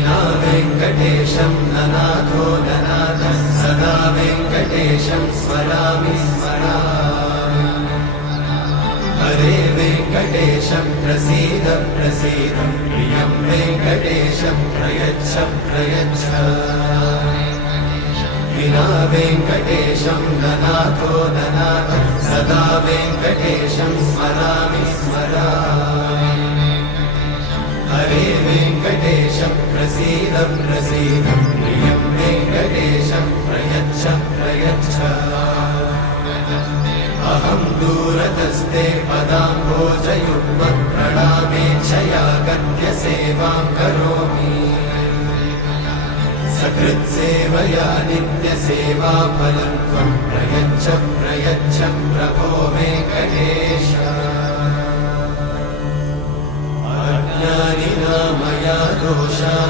विना वेङ्कटेशं ननाथो ननाथः सदा वेङ्कटेशं स्मरामि स्मरामि हरे वेङ्कटेशं प्रसीद प्रसीद प्रियं वेङ्कटेशं प्रयच्छ प्रयच्छ विना वेङ्कटेशं ननाथो ननाथः सदा वेङ्कटेशं स्मरामि स्मरामि हरे वेङ्कटेशं प्रसीद प्रसीद प्रियं वेङ्कटेशं प्रयच्छ प्रयच्छ अहं दूरतस्ते पदाम्भोजयुग्मत् प्रणामेच्छया गद्य सेवां करोमि सकृत्सेवया नित्यसेवाफलं त्वं प्रयच्छ प्रयच्छ प्रभो वेङ्कटेश अज्ञानिना मया दोषान्